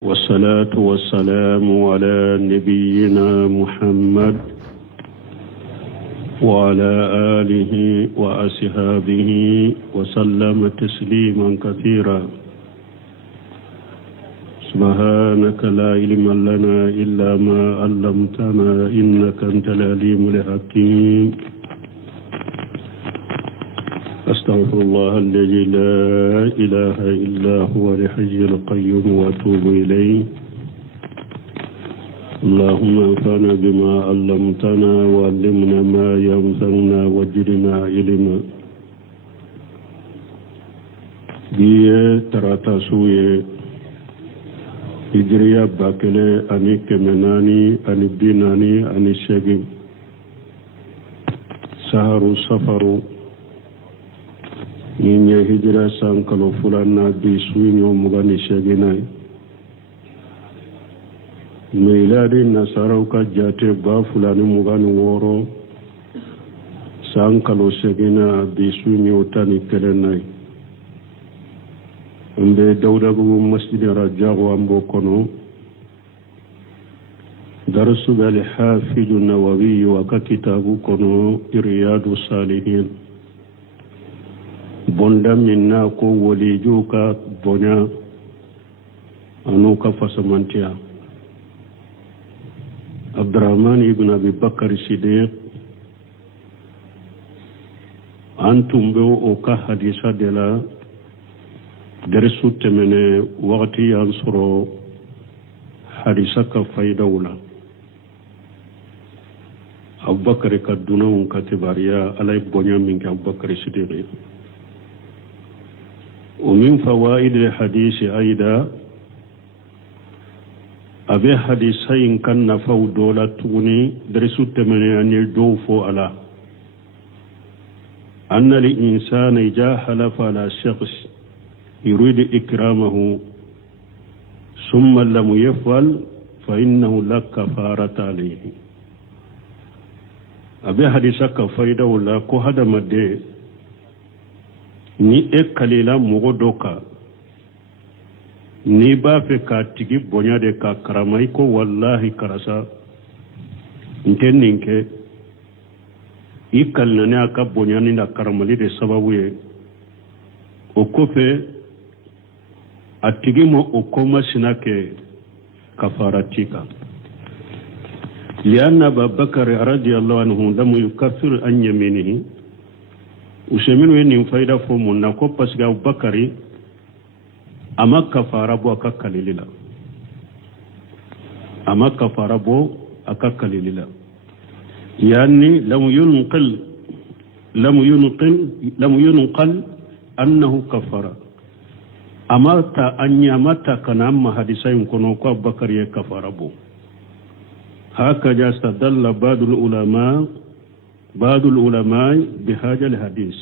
والصلاة والسلام على نبينا محمد وعلى آله وأصحابه وسلم تسليما كثيرا. سبحانك لا علم لنا إلا ما علمتنا إنك أنت العليم الحكيم. أستغفر الله الذي لا إله إلا هو الحي القيوم وأتوب إليه. اللهم انفعنا بما علمتنا وعلمنا ما ينفعنا وزدنا علما. biye tarata suye hijriya bakele ani kemenani ani binani ani shegi saharu safaru nye hijira sankalo fulana bi suinyo mugani sheginai miladi nasarau ka jate ba fulani mugani woro sankalo shegina bi suinyo tani kelenai mbe dawdagu masjid rajagu ambo kono darsu bil hafiz an-nawawi wa ka kitabu kono riyadu salihin. bonda minna ko waliju ka bonya anu ka fasamantiya. Abdurrahman ibn Abi Bakr Siddiq antum be o ka hadisa de la dersu temene waqti ansuro hadisa ka fayda wala Abubakar ka dunun katibariya alay bonya min ka Abubakar Siddiq. ومن فوائد الحديث أيضا أبي حديثين كان نفو دولة تغني درسوا التمني أن يدوفوا على أن الإنسان إذا حلف على شخص يريد إكرامه ثم لم يفعل فإنه لا كفارة عليه. أبي حديثك فايدة ولا كهذا مدى ni kalila mogo doka ni ba fe ka tigi bonya de ka karamai ko wallahi karasa ninke ikalna ne aka bonya ni na karamali de sababu ye o kofe atigi mo o koma sinake kafaratika lianna Abubakar radiyallahu anhu lam yukaffir an yaminihi. Useminu ni faida fomu na ko pasga Abubakari ama kafara bo akakalilila yani lam yunqal annahu kafara amata anyamata kana amma hadisain kono ko Abubakari ya kafara bo. haka jastadalla بعض العلماء بهذا الحديث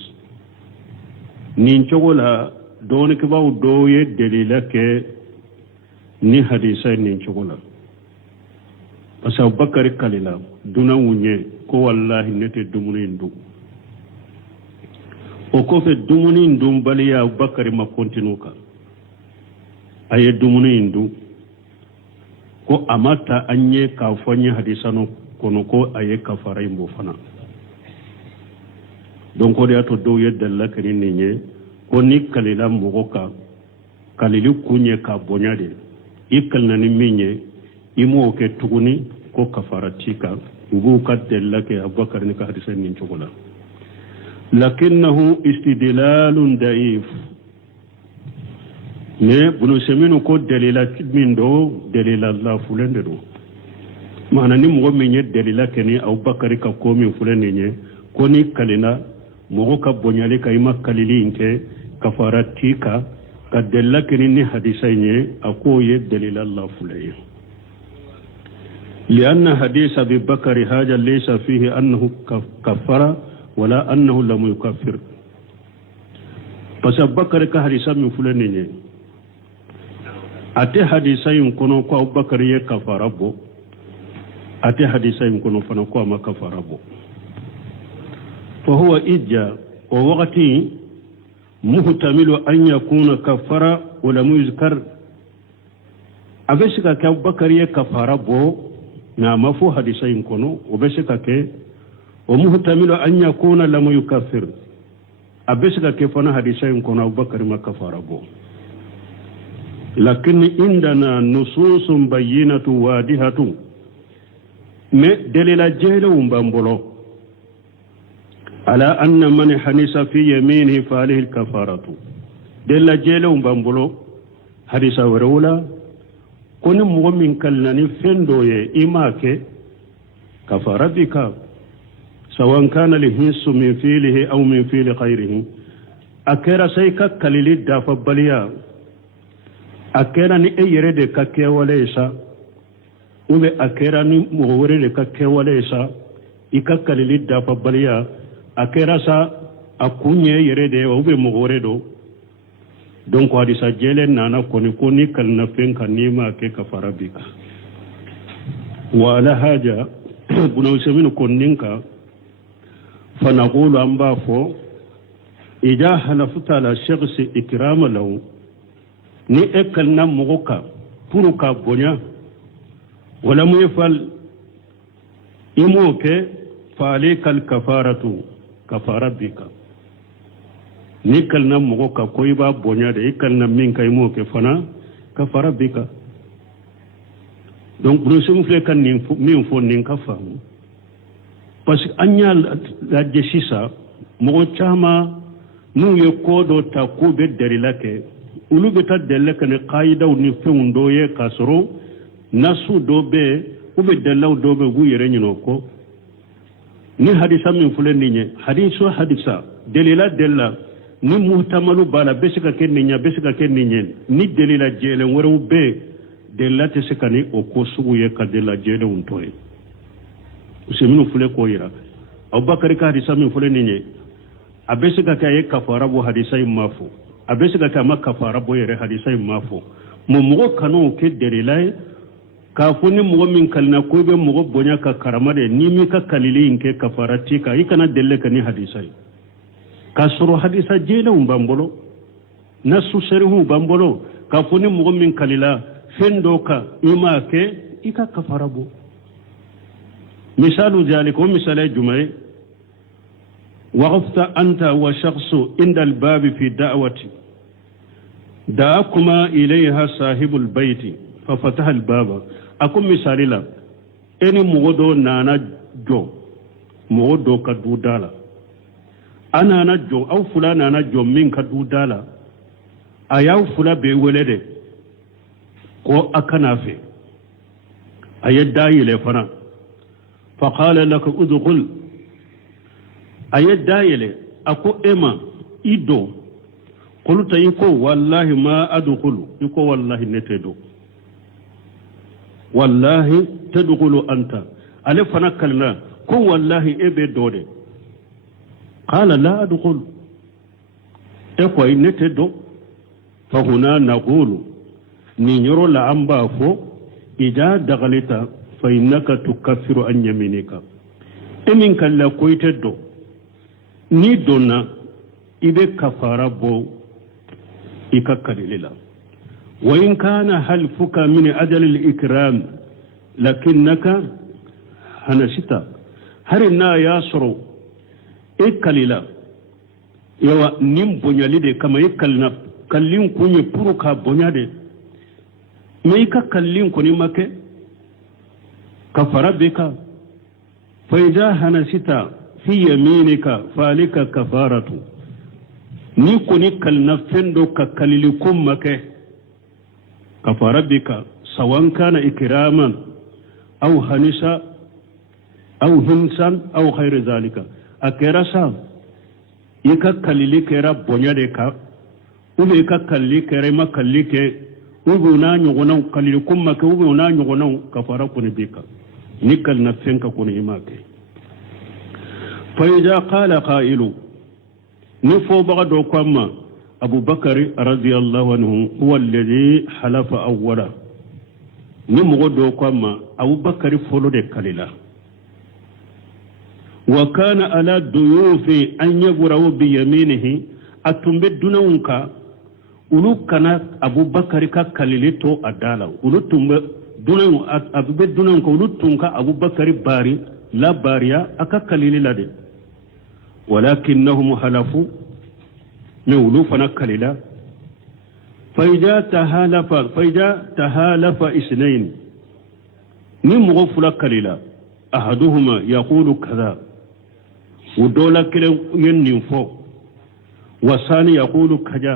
نينشولا دونك باو دويه دليلك ني حديثين نينشولا بس أبو بكر كليلا دونا ونيه كو والله نتي دومونيندو وكو في دومونيندو باليا أبو بكر ما كونتينوكا أي دومونيندو كو أماتا أنيه كافوني حديثانو kono ko aye kafara imbo fana. donc o de ato do yedalla kani ninye ko ni kalila mogoka kalili kunye ka bonyade ikal na ni minye imo ke tuguni ko kafara tika ngu ka della ke Abubakar ni ka hadisa ni chogola lakinnahu istidlalun daif ne bunu seminu ko dalila kidmindo dalila la fulende do maana ni mogo menye dalila keni Abubakar ka komi fulende nye ko ni kalina mogo ka bonyale ka ima kalili inte kafara tika ka della keni ni hadisa nye akoye dalila Allah fulay. لأن حديث أبي بكر هذا ليس فيه أنه كفر ولا أنه لم يكفر. فس بكر كحديث من فلان أتى حديثا يكون كو بكر يكفر أبو أتى حديثا يكون فنكو ما كفر أبو. فهو إجا ووقتي محتمل أن يكون كفر ولم يذكر abesika ke Abubakar ye kafara bo na mafu hadisa inkono obesika ke ومهتمل أن يكون لم يكفر أبسك كيف حديثين كون أبو بكر ما كفر أبو لكن عندنا نصوص بينة واضحة ما دليل جهل ومبامبولو على أن من حنس في يمينه فعليه الكفارة دليل جهل ومبامبولو حديث ورولا كون مؤمن كلني فندوي إماك كفارة بك سواء كان الهنس من فيله أو من فيل غيره أكيرا سيكا كاليلي دافا بليا أكيرا ني يريد كاكي وليسا ومي أكيرا ني مغوري كاكي وليسا إكا كاليلي دافا بليا أكيرا سا أكوني يريد ومي مغوري دو دونك وادي سا جيلين نانا كوني كوني كالنفين كنيما كي كفارا بيكا وعلى حاجة بنو سمين كونينكا فنقول أنبافو إذا حلفت على شخص إكرام له ni ekal na mogoka puru ka bonya wala mu yafal imoke falikal kafaratu kafara bika ni kal na mogoka koy ba bonya de ekal na min kay moke fana kafara bika donc nous sommes fait kan ni min fo nin ka famu parce que anya la desisa mo chama nu ye kodo ta ko be derilake ulu be ta delle kan qaida ni fewndo ye kasro nasu dobe ube delaw dobe gu yere nyino ko ni hadisa min fulen ni hadisa delila della ni muhtamalu bala besika ken ni ni delila jele wore ube della te sekani o ko sugu ye ka della jele untoy useminu fule ko yira Abubakar ka hadisa min fulen ni abesika ka ye kafara bo hadisa mafu abesika ka makafara bo yere hadisa mafu mo mo kanu ke delila ka funi mo min kalna ko be mo bonya ka karamade ni mi ka kalili inke kafarati ka ikana delle kani hadisa ka suru hadisa jele umbambolo nasu serihu bambolo ka funi mo min kalila fendo ka imake ika kafarabo misalu zalika misala jumay وقفت أنت وشخص عند الباب في دعوتي دعاكما إليها صاحب البيت ففتح الباب أكون مثالي لا أني مغدو نانا جو مغدو كدو دالا أنا نجو أو فلان أنا جو من كدو دالا أياو فلا بولده كو أكنافي أيداي لفنا فقال لك أدخل أيداي أكو إما إدو قلت يكو والله ما أدخل يكو والله نتدو والله تدخل أنت ألف نكلنا كو والله إبي دودي قال لا أدخل إكو نتدو فهنا نقول نيرو لأنبافو إذا دغلت فإنك تكفر عن يمينك إمنك لا كويتدو ni donna ibe kafara bo ikakkalila wa in kana halfuka min ajal al-ikram lakinnaka hanashita harina yasru ikkalila yawa nim bonyalide kama ikkalna kallin kunye puruka bonyade me ikakkalin kuni make kafara bika fa idha hanashita في يمينك فالك كفارة نيكوني كالنفندو كاللكم مكه كفارة بك سواء كان إكراما أو هنسا أو هنسا أو خير ذلك أكرسا يكا كاللك رب بنيادك ويكا كاللك رما كاللك وغنا نغنو كاللكم مكه وغنا نغنو كفارة كوني بك نيكال نفنك كوني ماكه فإذا قال قائل نفو بغدو كما أبو بكر رضي الله عنه هو الذي حلف أولا نمغدو كما أبو بكر فلو دي كاللا وكان على ضيوف أن يبروا بيمينه أتنبت دونك ulu kana abubakar ka kalili to adala ulu tumbe dunan abube dunan ko ulu tunka abubakar bari la bariya aka kalili lade walakinnahum halafu ne ulu fana kalila فإذا تهالف اثنين نمغو فلا كليلا أحدهما يقول كذا ودولا كلا ينفو والثاني يقول كذا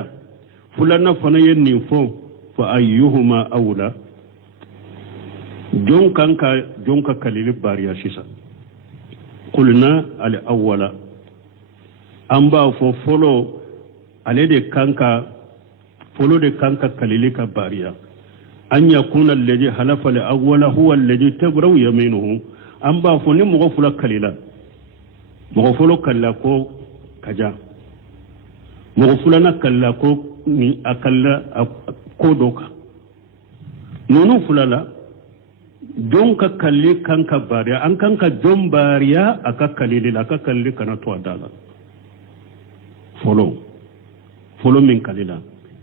فلان فنا ينفو فأيهما أولى جونكا كليل باريا شيسا قلنا الأول أمبا فولو على دي كانكا فلو دي كانكا كليليكا باريا أن يكون الذي حلف الأول هو الذي تبرو يمينه أمبا فني مغفل كليلا مغفل كلاكو كجا مغفلنا كلاكو ni akalla kodoka nonu fulala donka kalli kanka bariya an kanka jon bariya aka kalili aka kalli kana to adala folo min kalila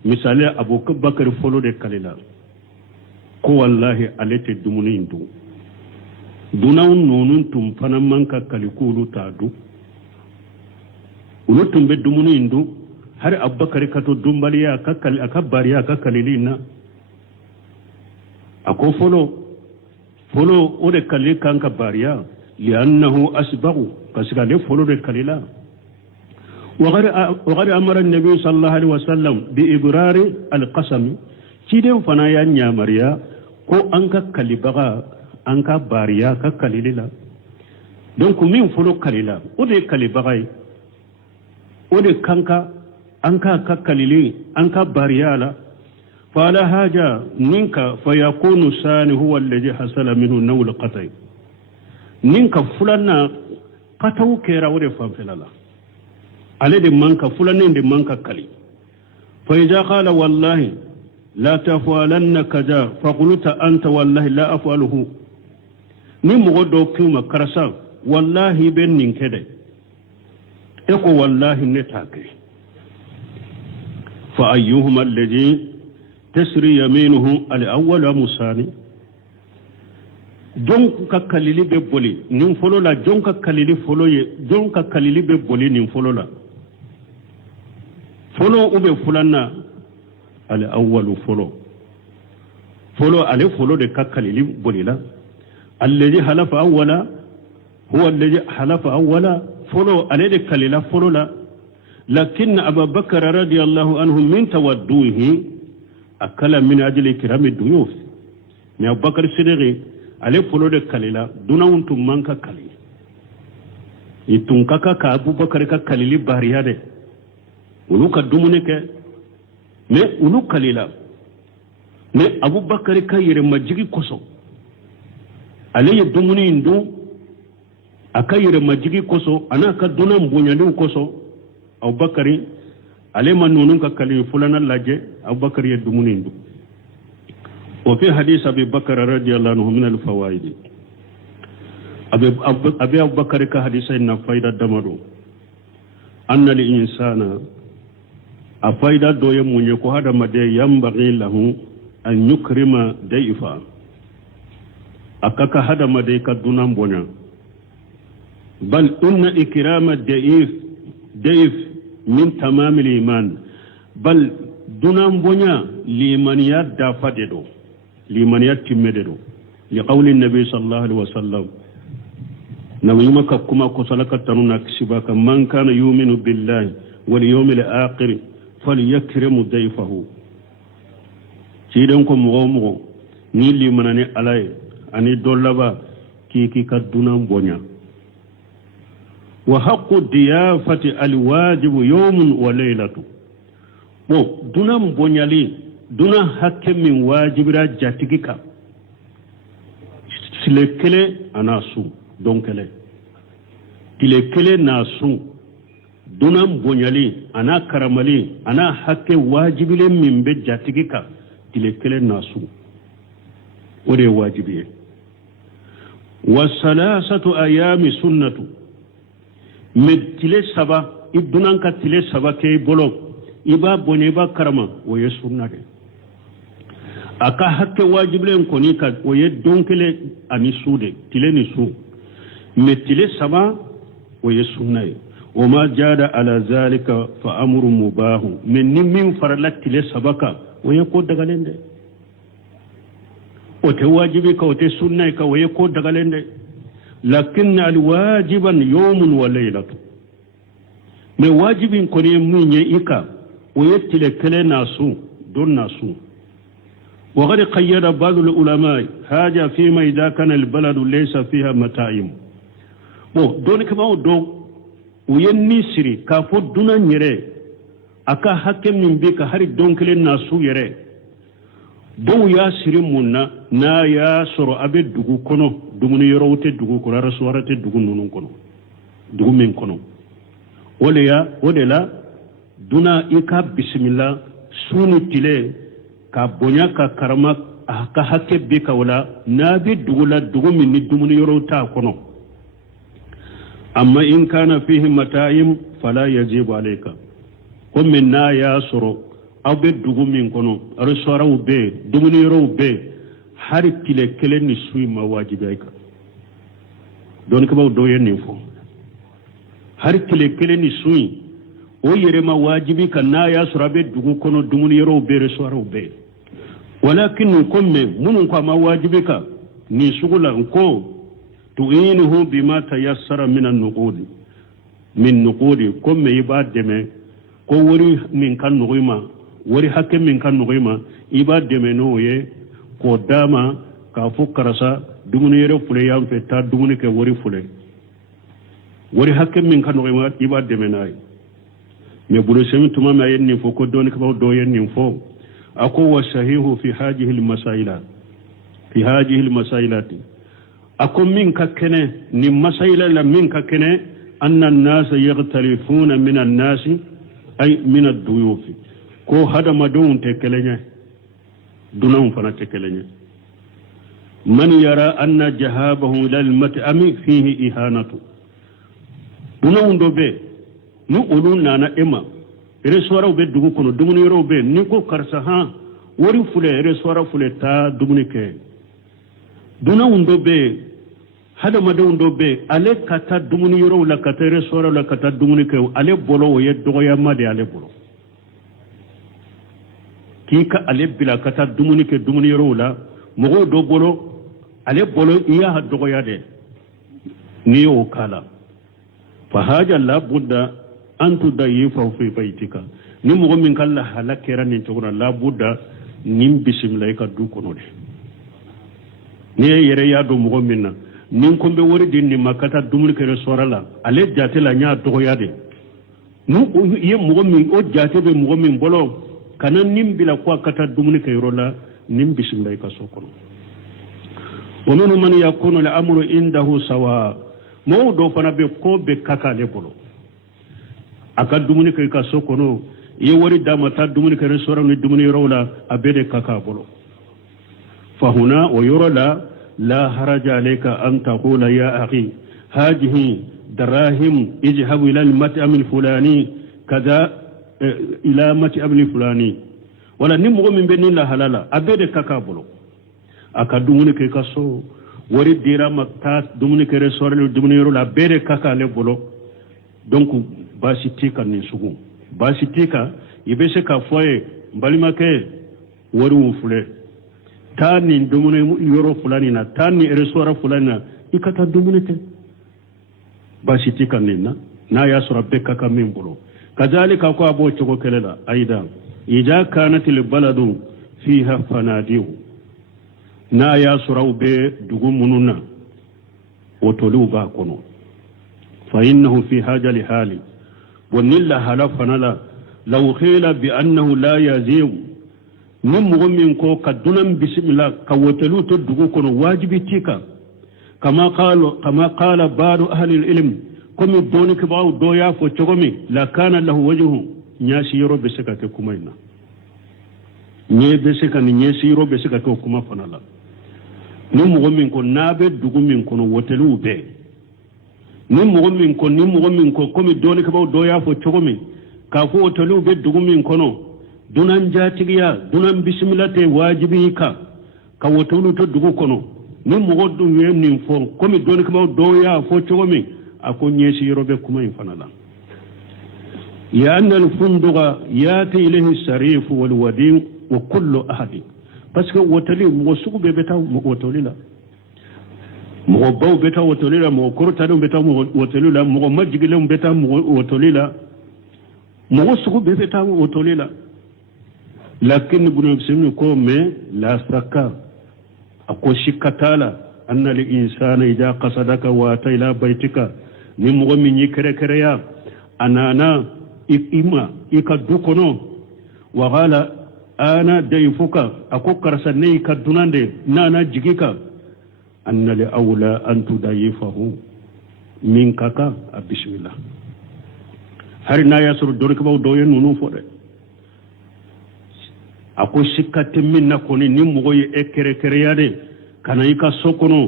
misali abubakar folo de kalila ko wallahi alete dumuni indu dunaw nonun tum fana manka kalikulu tadu ulu tumbe dumuni indu har abubakar kato dumbaliya aka bariya aka kalilina ako folo ode kalli kanka bariya li'annahu asbagu kasika le folo de kalila وقد أمر النبي صلى الله عليه وسلم بإبرار القسم كيدم فنايا نيامريا كو أنكا كالبغا أنكا باريا كاليلا دونك مين فلو كاليلا ودي كالبغاي ودي كانكا أنكا كاليلي أنكا باريا لا فعلى هذا منك فيكون الثاني هو الذي حصل منه نول قطعي منك فلنا قطعو كيرا ودي فانفلالا على دي منك فلان دي منك كلي فإذا قال والله لا تفعلن كذا فقلت أنت والله لا أفعله نمغدو كيما كرسا والله بن كده اكو والله نتاكي فأيهما الذي تسري يمينه الأول ومساني jonka kalili be boli nin folo la jonka kalili folo ye jonka kalili be boli nin folo la folo ube fulanna al awwalu folo ale folo de kalili boli la alladhi halafa awwala huwa alladhi halafa awwala folo ale de kalila folo la lakin Abu Bakr radiyallahu anhu min tawadduhi akala min ajli kirami duyuf ni Abu Bakr sidiri ale folo de kalila dunawuntu manka kali itun kaka ka Abubakar ka kalili bariya de ulu ka dumune ke me ulu kalila me Abubakar ka yire majigi koso ale ye dumuni indu aka yire majigi koso ana ka dunan bunyali koso Abubakar ale manunun ka kali fulana laje Abubakar ye dumuni indu وفي حديث أبي بكر رضي الله عنه من الفوائد أبي بكر كحديثنا فايدة دمرو أن الإنسان أفايدة دو يمون يكو هذا مدى ينبغي له أن يكرم ضيفا أكاك هذا مدى كدونام بنا بل إن إكرام ضيف من تمام الإيمان بل دونام بنا لإيمانيات دافع دو limaniyat timmededo li qawli nabi sallallahu alaihi wasallam nawima ka kuma ko salaka tanuna kisibaka man kana yu'minu billahi wal yawmil akhir falyakrim dayfahu cidan ko mo ni limanani alay ani dollaba ki kaduna bonya wa haqqu diyafati alwajib yawmun wa laylatu bo dunam bonyali duna hakke min wajibira jatigika sile kele anasu donkele tile kele nasu duna bonyali ana karamali ana hakke wajibile min be jatigika tile kele nasu ore wajibiye wasalasatu ayami sunnatu med tile saba idunan ka tile saba ke bolo iba bonye iba karama woye sunna de aka hakke wajibilen koni ka woye donkele ani sude tile ni su metile sama woye sunna ye وما جاد على ذلك فأمر مباح من نمين فرلت لسبك ويقود دغالين دي وتواجبك وتسنك ويقود دغالين دي لكن الواجبا يوم وليلة من واجب كوني من يئك ويتل كلا ناسو دون ناسو وقد قيد بعض العلماء هذا فيما إذا كان البلد ليس فيها متاعم دونك ما دو uyen siri ka fo duna nyere aka hakke min be ka hari donkele na su yere bo ya siri munna na ya soro abe dugu kono dumuni yoro wote dugu ko rasuwarate dugu nunun kono dugu min kono wole la duna ika bismillah sunu tile ka bonya ka karama aka hakke be ka wala na be dugu la dugu min ni dumuni yoro ta kono أما إن كان فيه متاعم فلا يجب عليك ومن نا ياسرو أو بدو من كنو رسوارو بي دمنيرو بي حرك تلي كلن نسوي ما واجبك دون كباو دوين نفو حرك تلي كلن نسوي ويري ما واجبك نا ياسرو بدو كنو دمنيرو بي رسوارو بي ولكن نكم منو ما واجبك نسوغلا نكو تؤينه بما تيسر من النقود من نقود كم يباد دمه كو وري من كان نغيما وري حكم من كان نغيما يباد دمه نويه كو داما كافو كرسا دمني يرو فلي يام فتا دمني كي وري فلي وري حكم من كان نغيما يباد دمه ناي مبولو سمي تما ما يني فو كو دوني كباو دو يني فو اكو وصحيح في هذه المسائل في هذه المسائلات أكون منك كنه نمسائل منك كنه أن الناس يختلفون من الناس أي من الضيوف كو هذا ما دون تكلني دونهم فنا تكلني من يرى أن جهابه للمتأم فيه إهانة دونهم دوبه نقولون أنا إما رسوارو بدو كنو دمني رو به نيكو كرسها وري فله رسوارو فله تا دمني كه دونهم دوبه hada madon do be ale kata dumuni yoro la kata resora la kata dumuni ke ale bolo ye doya made ale bolo kika ale bila kata dumuni ke dumuni yoro la mogo do bolo ale bolo iya doya de ni o kala fa haja la budda an tudayifa fi baitika ni mogo min kala halakera ni togora la budda nim bismillah ka du kono de ni yere ya do mogo minna nin ko be wori din ni makata dumul ke resora la ale jate la nya to yade nu ye mo min o jate be mo min bolo kanan nim bila ko kata dumul ke rola nim bismillah ka sokono wa min man yakunu al amru indahu sawa mo do fana be ko be kaka le bolo aka dumul ke ka sokono ye wori da mata dumul ke resora ni dumul rola abede kaka bolo fa huna o yorola لا حرج عليك أن تقول يا أخي هذه دراهم اذهب إلى المطعم الفلاني كذا إلى مطعم الفلاني ولا نمو من بين الله حلالا أبدا كاكابلو أكادومني كيكاسو وري ديرا مكتاس دومني كرسور دومني رولا أبدا كاكالبولو دونك باسيتيكا نسوغو باسيتيكا يبسي كافوي مبالما كي ورو فلي tani dumune yoro fulani na tani resora fulani na ikata dumune te basi tikanina na ya sura beka kamimbulu kadhalika kwa abo choko kelela aida ija kanat al baladu fiha fanadiu na ya sura ube dugumununa otolu ba kono fa innahu fi haja li hali wa nilla halafana law khila bi annahu la yaziu min mogo min ko ka dunan bisimila ka wotelu to dugu kono wajibi tika kama qala ba'du ahli al-ilm komi doni ke baw do ya fo chogomi la kana lahu wajhu nyasi yoro beseka te kumaina nye beseka ni nyasi yoro beseka to kuma fanala ni mogo min ko nabe dugu min kono wotelu be ni mogo min ko komi doni ke baw do ya fo chogomi ka fo wotolu be dugumin kono dunan jatigiya dunan bismillate wajibi ka wotolu to dugu kono ni mogo dum ye nin fo komi doni kama do ya fo cogomi ako nyesi yorobe kuma infanala ya anna al-funduqa yati ilayhi sarif wal wadin wa kullu ahad parce que wotali mo sugu be beta mo wotolila mo baw beta wotolila mo korota do beta mo wotolila mo majigile beta mo wotolila mo sugu be beta mo wotolila lakin ibn muslim ko me la saka ako shikatala anna lil insana idha qasadaka wa ata ila baytika ni mo min yikere ya anana ima ikadukono wa qala ana dayfuka ako karsanne ikadunande nana jigika anna li awla an tudayifahu min kaka bismillah hari na yasuru dorke baw do yen nunu fode ako shikate minna koni ni mo ye ekere yade kana ika sokono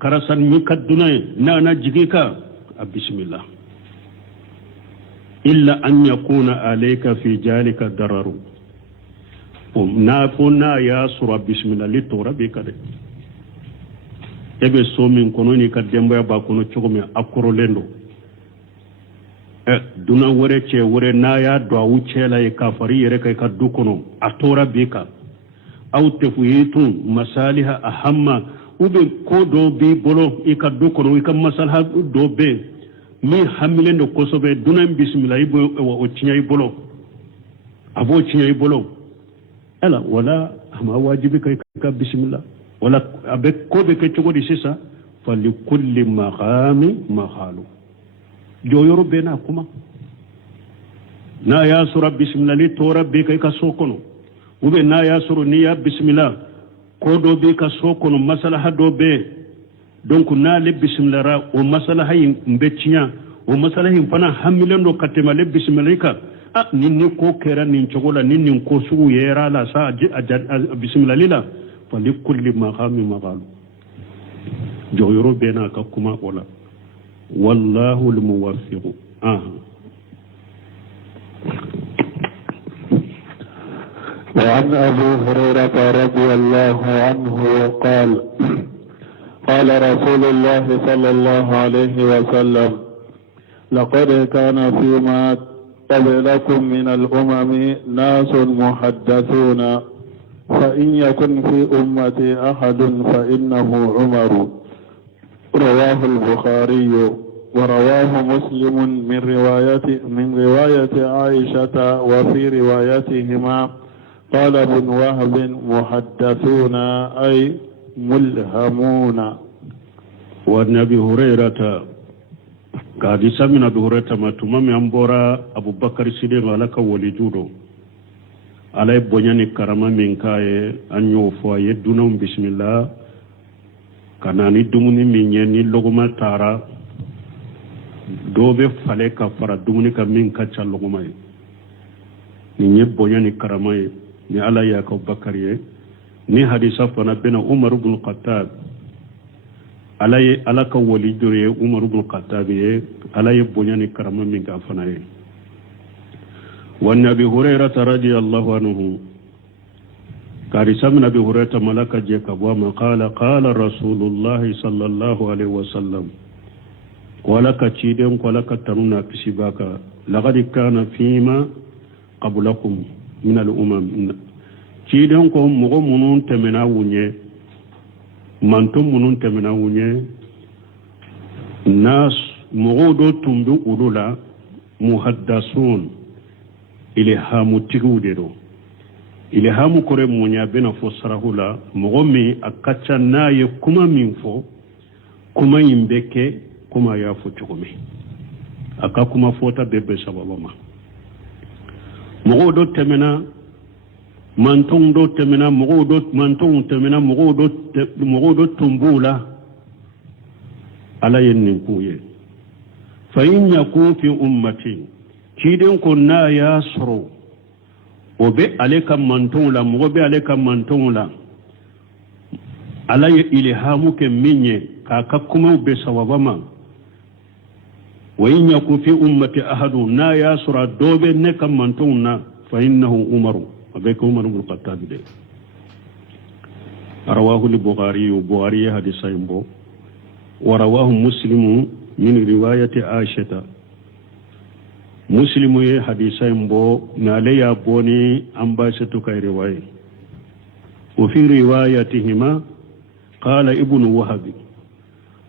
karasan mi kadunay nana jigika bismillah illa an yakuna alayka fi jalika dararu na fona ya sura bismillah li tora be kade ebe so min kono ni ka dembo ya ba kono chogome akoro lendo duna wore che wore na ya do wucela e kafari yere kay ka dukono atora be ka aw tefuyitu masaliha ahamma ube ko do bi bolo e ka dukono e ka masalha do be mi hamilendo kosobe duna bismillah ibo o tinyay bolo abo tinyay bolo ala wala ma wajibi kay ka bismillah wala abe ko be ke chogodi sisa fali kulli maqami maqalu joyoro bena kuma na ya sura bismillah li to rabbi kay ka sokono ube na ya suru ni ya bismillah ko do be ka sokono masalaha do be donc na le bismillah ra o masalaha mbecinya o masalaha fana hamilendo katema le bismillah ka ninni ko kera nin chogola ninni ko sugu yera la sa bismillah lila fali kulli maqami maqalu joyoro bena ka kuma wala wallahu al-muwaffiq وعن أبي هريرة رضي الله عنه قال قال رسول الله صلى الله عليه وسلم لقد كان فيما قبلكم من الأمم ناس محدثون فإن يكن في أمتي أحد فإنه عمر رواه البخاري ورواه مسلم من رواية عائشة وفي روايتهما قال ابن وهب محدثون أي ملهمون. وعن أبي هريرة قال سمعنا أبي هريرة ما تمام أمبورا أبو بكر الصديق لك ولجوده على بنيان كرامة من كاي أن يوفوا يدونهم بسم الله kanani dumuni minye ni logoma tara dobe fale ka fara dumuni ka min ka cha logoma yi ni bonya ni karama yi ni ala ya ka bakariye ni hadisa fana bena umar ibn khattab ala ka wali dore umar ibn khattab ye ala ye bonya ni karama min ka fana yi wa nabi hurairah radiyallahu anhu كارثة من أبي هريرة ملك جيك وما قال رسول الله صلى الله عليه وسلم ولك تشيدهم ولك تنونا كسباك لقد كان فيما قبلكم من الأمم تشيدهم كهم مغمونون تمناوني منتم منون تمناوني ناس مغودو تندو أولا محدثون إلى هامو تيغوديرو ilhamu kore munya bena fo sarahula mogomi akacha naye kuma minfo kuma imbeke kuma ya fo chugome akakuma fota bebe sababama mogodo temena mantong do temena mogodo mantong temena mogodo tumbula ala yennin kuye fa in yakun fi ummati kiden ko na ya soro obe aleka mantonla mogobe aleka mantonla ala ye ilhamu ke minye ka kakuma be sawabama وإن يكون في أمة أحد نا ياسر دوبة نكم منتونا فإنه عمر أبيك عمر بن الخطاب دي رواه البخاري وبخاري حديث ينبو ورواه مسلم من رواية عائشة مسلم حديث ينبو نالي بوني أنباشة كي رواية وفي روايتهما قال ابن وهب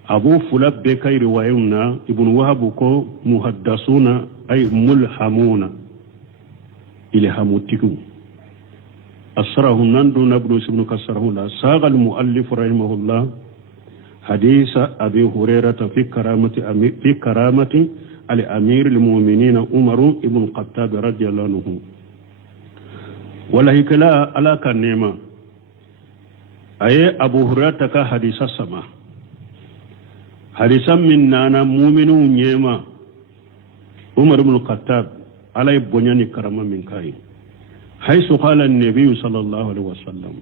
أبو فلاب بكي رواينا ابن وهب كو محدثون أي ملحمون إلهامتكم أسره نندو نبلو سبن كسره لا ساغ المؤلف رحمه الله حديث أبي هريرة في كرامة الأمير المؤمنين عمر ابن الخطاب رضي الله عنه ولا هكلا على كنيمة أي أبو هريرة كحديث السماء حديثا من نانا مؤمنون يما عمر بن الخطاب على بنيان كرامة من كاي حيث قال النبي صلى الله عليه وسلم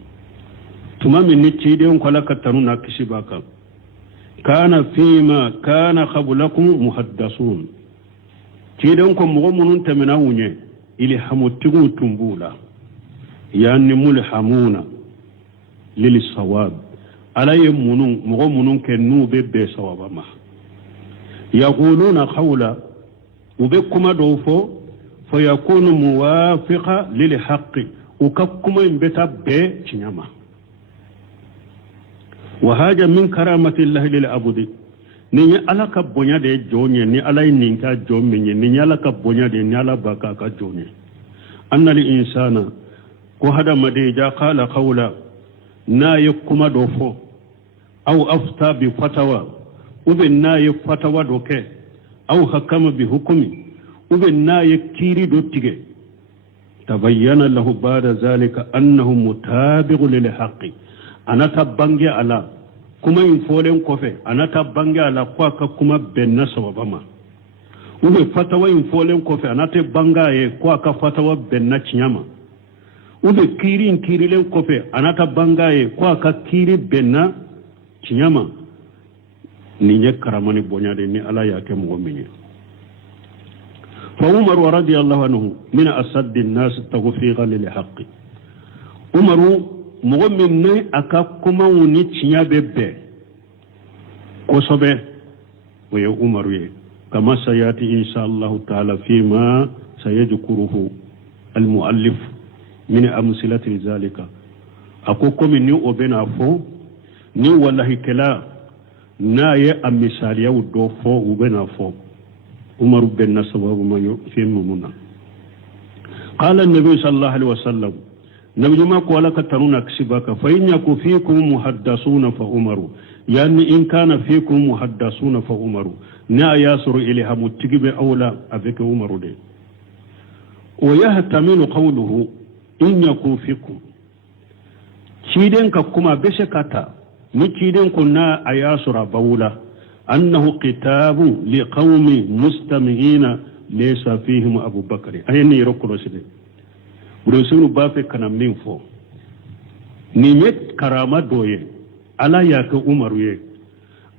ثم من نتيجهم قال كترون كشباك كان فيما كان قبلكم محدثون تيدونكم مغمون تمناوني إلي حموتكم تنبولا يعني ملحمون للصواب على يمونون مغمون كنو ببي صوابا ما يقولون قولا وبكما دوفو فيكون موافقا للحق وككما ينبتا بي تنياما وهذا من كرامة الله للعبد ني على كبونيا دي جوني ني على نينكا جومي ني على كبونيا دي ني على باكا جوني أن الإنسان وهذا مديجا قال قولا نا يكما دوفو أو أفتى بفتوى وبن نا يفتوى دوكي أو حكم بحكمي وبن نا يكيري دوتيجي تبين له بعد ذلك أنه متابع للحق أنا تبانجي على كما ينفولين كوفي أنا تبانجي على كواكا كما بنا سوابما وبن فتوى ينفولين كوفي أنا تبانجي كواكا فتوى بنا تنياما وبن كيري لين كوفي أنا تبانجي كواكا كيري بنا تنياما نيني كراماني بونيادي ني على ياكي مغميني فعمر رضي الله عنه من أسد الناس توفيقا للحق عمر مغمين أكا كما ونيتشيا بيبه كوسبه ويا عمر كما سيأتي إن شاء الله تعالى فيما سيذكره المؤلف من أمثلة ذلك أكو كم نيو أبنا فو نيو والله كلا ناي أمثاليا ودو فو وبنا فو عمر بن سبب ما في منا قال النبي صلى الله عليه وسلم نبي ما قال كترون كسبك فإن يكن فيكم محدثون فعمر يعني إن كان فيكم محدثون فعمر نا ياسر إليها متجب أولى أبيك عمر دي ويهتمل قوله إن يكن فيكم شيدين كما بشكتا نشيدين كنا أياسر بولا أنه كتاب لقوم مستمعين ليس فيهم أبو بكر أين يركض سيدي ورسول بافي كان من فو نيمت كرامة دوية على ياك عمر يه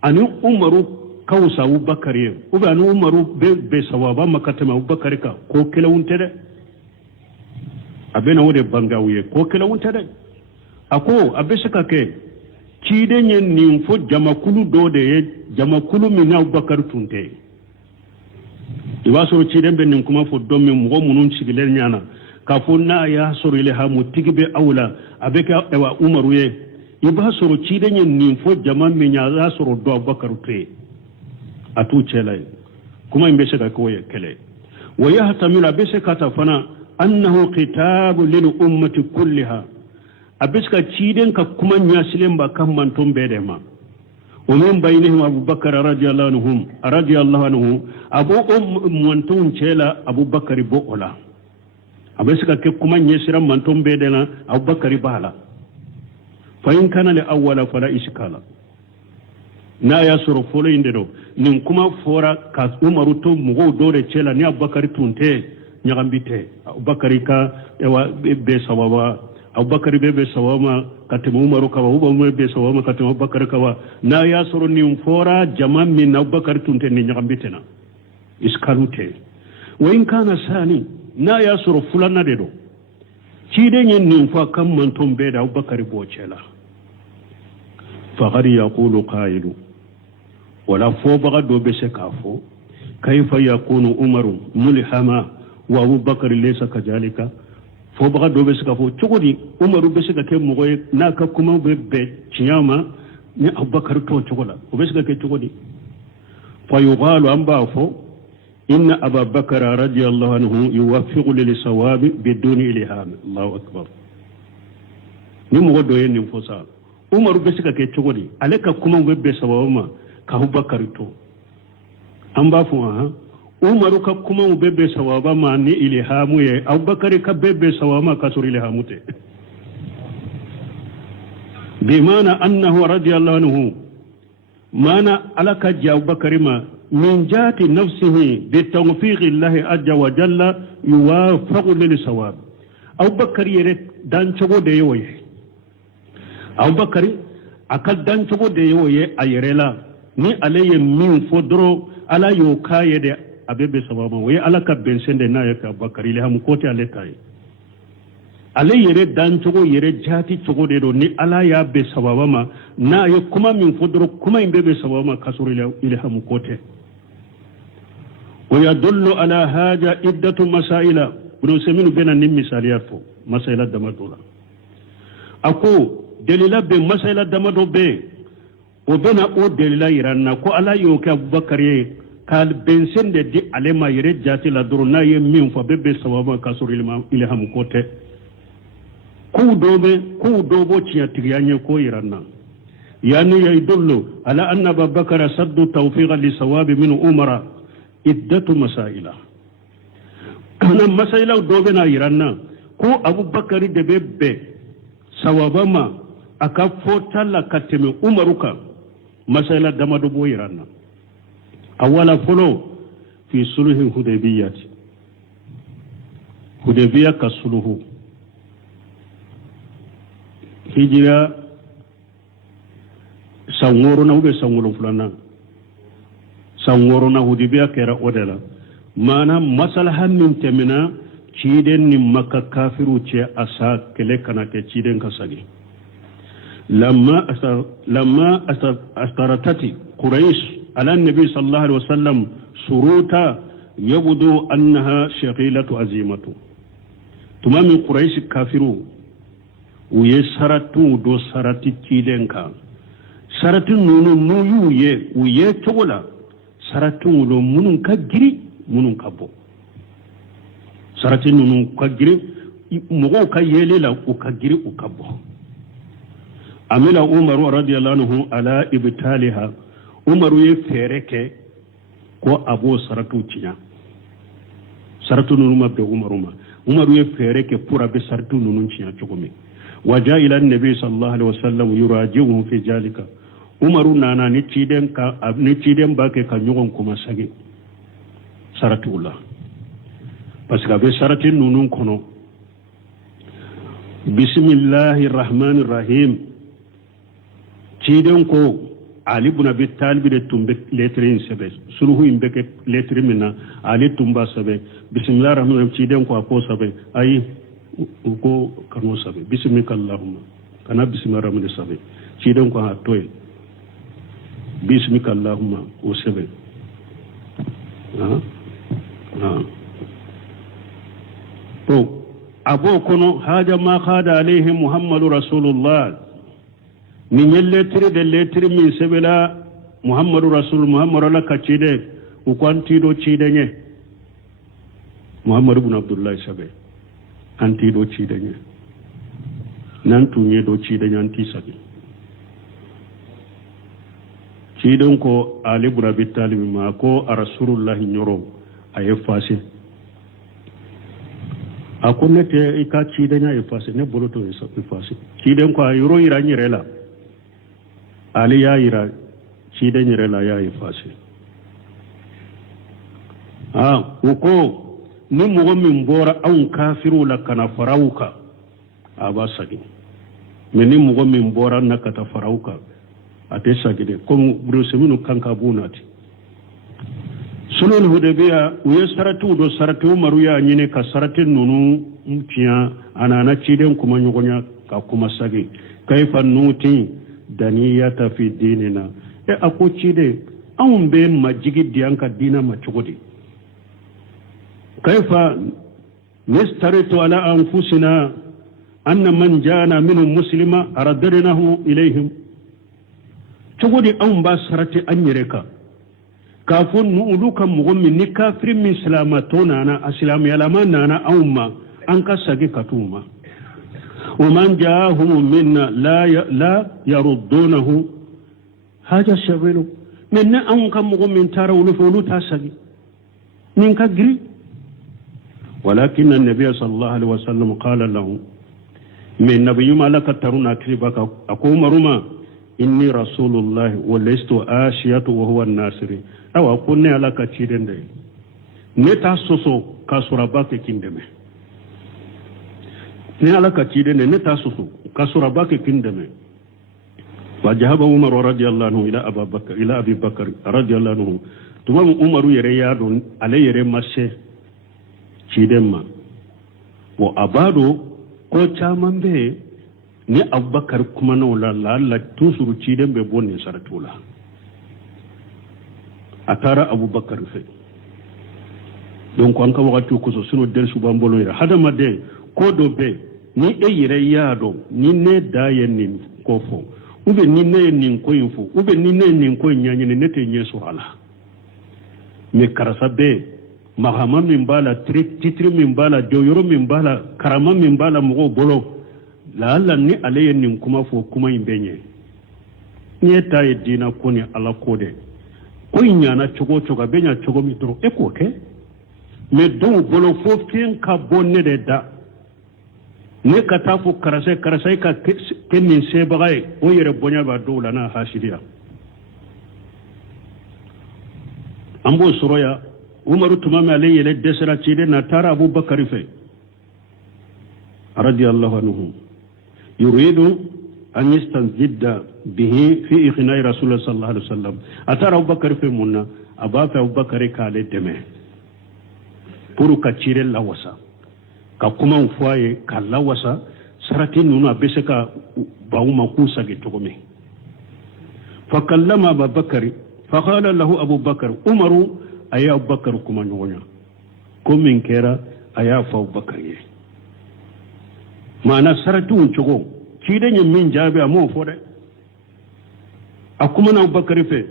أنو عمر كوسا أبو بكر يه وبأنو عمر بسوابا مكتم أبو بكر كا كوكلا ونتده أبينا ودي بانغاوية كوكلا ونتده أكو أبسكا كي كيدن ينفو جماكولو دودة جماكولو من أبو بكر تنته iwasoro ciden ben nin kuma fo domme mo munun sigilen nyana ka fo na ya soro ile ha mutigibe awla abeka ewa umaru ye iba soro ciden nin fo jaman mi nya za soro do abubakar te atu chelay kuma imbe shaka ko ye kele wa yahtamilu abisha kata fana annahu kitabu lil ummati kullaha abiska ciden ka kuma nya silen ba kan man tombe de ma ومن بينهم أبو بكر رضي الله عنه أبو منتون شيلا أبو بكر بولا أبسك كمان يسرا منتون بيدنا أبو بكر بالا فإن كان لأول فلا إشكال نا يسر فولا يندرو نكما فورا كاس عمر تو مغو دوري شيلا ني أبو بكر تونتي نيغامبيتي أبو بكر كا بسوابا أبو بكر بسوابا katimu umaru kawa uba umwe besa wa katimu bakar kawa na ya soro ni mfora jama min abubakar tunte ni nyakambitena iskalute wa in kana sani na ya suru fulana de do ciden yin nin fa kan manton be da Abubakar bocela faqad yaqulu qailu wala fo baga do be se kafo kayfa yakunu umaru mulhama wa Abubakar laysa kajalika fo baga do be se kafo cogodi umaru be se ka ke mogoy na ka kuma be ciyama ni Abubakar to cogola o be se ka ke cogodi fa yuqalu amba fo إن أبا بكر رضي الله عنه يوفق للصواب بدون إلهام الله أكبر نمو دوين نفوسا عمر بسكا كي تشغلي عليك كما وبي سوابما كأبو بكر تو أمبا فوها عمر كما وبي سوابما ني إلهام أبو بكر كبي سوابما كسر إلهام بمعنى أنه رضي الله عنه معنى عليك جاء أبو بكر ما من جهة نفسه بتوفيق الله عز وجل يوافق للصواب أبو بكر يرد دان شغو ديوي أبو بكر أكل دان شغو ديوي أيرلا ni alaye min fodro ala yo kaye de abebe sababa we ala ka bensende na ya ka bakari le ham kote ale tay ale yere dan chogo yere jati chogo de do ni ala ya be sababa ma na ya kuma min fodro kuma imbebe sababa ma kasuri ile ham kote ويدل على هذا عدة مسائل بنو سمين بين مثاليات فو مسائل دمدولا أكو دليل بمسائل دمدو بي وبين أو دليل يرانا كو على يوكا بكر قال بنسن دي على ما يرد جاتي لدرنا يمين فبيبي سوابا كسور إلهم كوتي كو دوبو تيا ترياني كو يرانا يعني يدل على أن أبا بكر سد توفيق لصواب من أمرا iddatu masaila kana masaila dobe na iranna ko Abubakar de bebbe sawabama aka fotala kateme umaruka masaila dama do bo iranna awala folo fi sulhi hudaybiyah ka sulhu hijira sangoro na ube sangoro fulana sangorona hudibiya kera odela mana masalahan min temina ciden ni makka kafiru ce asa kele kana ke ciden kasani lamma astaratati quraish ala nabi sallallahu alaihi wasallam suruta yabudu annaha shaqilatu azimatu tumami quraish kafiru uye saratu do sarati ciden ka saratu nunu nuyu ye uye togola saratin wulo munun ka giri munun ka bo saratin nunun ka giri mugo ka yelela u ka giri u ka bo amila umaru radiyallahu anhu ala ibtaliha umaru ye fereke ko abo saratu tinya saratu nunun mabbe umaru ye fereke pura be saratu nunun tinya chogome waja ila annabi sallallahu alaihi wasallam yuraji'uhu fi jalika umaru nana ni ciden ba ke kan yugon kuma sage saratullah parce que be saratin nunun kono bismillahir rahmanir rahim ciden ko ali ibn abi talib de tumbe letrin sebe sulhu imbe ke letrin minna ali tumba sebe bismillahir rahmanir rahim ciden ko ko sebe ay ko kanu sebe bismikallahumma kana bismillahir rahmanir sebe ciden ko ha toy bismika allahumma o sebe to abo kono haja ma khada alayhi muhammadu rasulullah min letri de letri min sebela muhammadu rasul muhammadu la kacide u kwantido cidenye muhammadu ibn abdullah sebe antido cidenye nan tunye do cidenye anti sabi cidon ko ali ibn abi talib ma ko rasulullah nyoro aye fase akunete ika cidenya aye fase ne boloto e sapi fase ciden ko ayuro ira nyirela ali ya ira ciden nyirela ya aye fase uko ni mugo min bora an kafiru la kana farauka abasagi meni mugo min bora na kata farauka atesa gide comme bruseminu kanka bunati sulul hudabiya uye saratu do saratu umaru ya nyine ka saratin nunu mkiya anana ciden kuma nyugonya ka kuma sagi kaifa nuti daniyata fi dinina ako cide an be majigi diyanka dina macugudi kaifa nastaritu ala anfusina anna man jana minhum muslima aradnahu ilayhim cugudi an ba sarati an yireka kafin nu'udu kan mu'min ni kafirin min salamato nana aslam yalama nana awma an ka sagi katuma wa man ja'ahum minna la yaruddunahu haja shabilu minna an kan mu'min tara wulu ta sagi min ka giri walakin an-nabiy sallallahu alaihi wasallam qala lahu min nabiyyu malaka taruna tribaka akumaruma inni rasulullah wa lastu ashiyatu wa huwa an-nasiri awa kunne ala ka cidende ne ta soso ka suraba ke kindeme ne ala ka cidende ne ta soso ka suraba ke kindeme wa jahaba umar radiyallahu anhu ila abi bakr radiyallahu anhu tuma umar yere yado ale yere mashe cidemma wa abado ko chamambe ni abubakar kuma na la tusuru cidembe bonne saratula a tara abubakar fe don ko an ka wakati ko so sunu der su bambolo ira hadama de ko do be ni e yire yaado ni ne dayen ni ko fo ube ni ne ni ko info ube ni ne ni ko nyanye ne te nyeso ala me karasa be mahama min bala titri min bala joyoro min bala karama min bala mo bolo la alla ni alayen ni kuma fo kuma imbenye ni taye dina ko ni ala kode ko nyana chogo benya chogo mitro eko ke me don bolo fofin ka bonne de da ne ka tafu karase ka kenin se bagay o yere bonya ba dola na hasidiya ambo soroya umaru tumama alayhi le desra cide na tara abubakar fe radiyallahu anhu yuridu an yastanzidda bihi fi ikhnai rasulullah sallallahu alaihi wasallam atara abubakar fe munna abafa abubakar kale deme pour ka cire lawasa ka kuma ufaye ka lawasa sarati nunu abese ka bauma kusa ge togome fa kallama abubakar fa qala lahu abubakar umaru aya abubakar kuma nyonya ko min kera aya fa abubakar ye mana sarati un chogo cide min jabe amo fode akuma na abubakar fe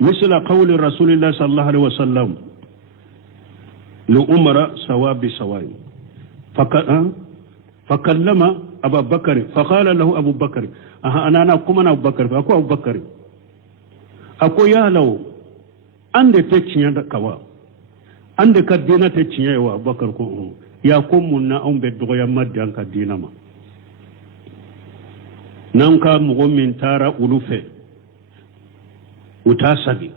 misla qawli rasulillah sallallahu alaihi wasallam لأمر سوا بسواء فكلم أبا بكر فقال له أبو بكر أنا كمان أبو بكر فأكو أبو بكر أكو يا لو أنت تتشيا كوا أنت كدينا تتشيا وأبو بكر يا كم منا أم بدغيا مديان كدينا ما نانكا مغمين تارا ألوفه utasagi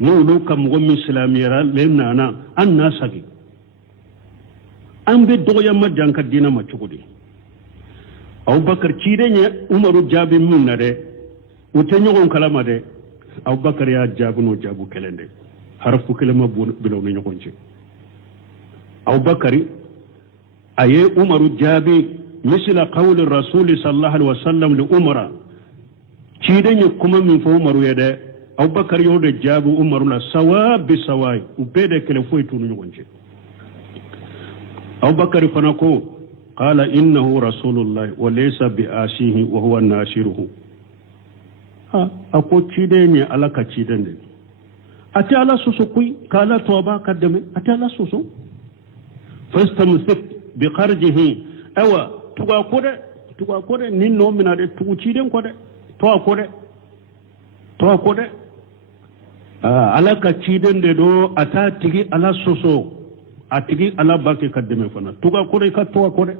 nulu kam gomi islamiyara lemnana an nasagi an be doya madan ka dina ma cugudi abubakar cidenye umaru jabi munna de utenyo gon kalama de abubakar ya jabu no jabu kelende harfu kelema bilaw ni nyokonci abubakar aye umaru jabi misla qawli rasul sallallahu alaihi wasallam li umara cidenye kuma min fo umaru yede abubakar yau da jabu umaru la sawa bi sawai ube da kele foi tunu nyonje abubakar fana ko qala innahu rasulullah wa laysa bi ashihi wa huwa nashiruhu ako cide alaka cide ne ati ala susu kui kala toba kadame ati ala susu fastamsik bi qarjihi awa tuga kode nin no minade tugu cide kode to kode alaka ciden de do ata tigi ala soso atigi ala baki kademe fana tuga kore ka to kore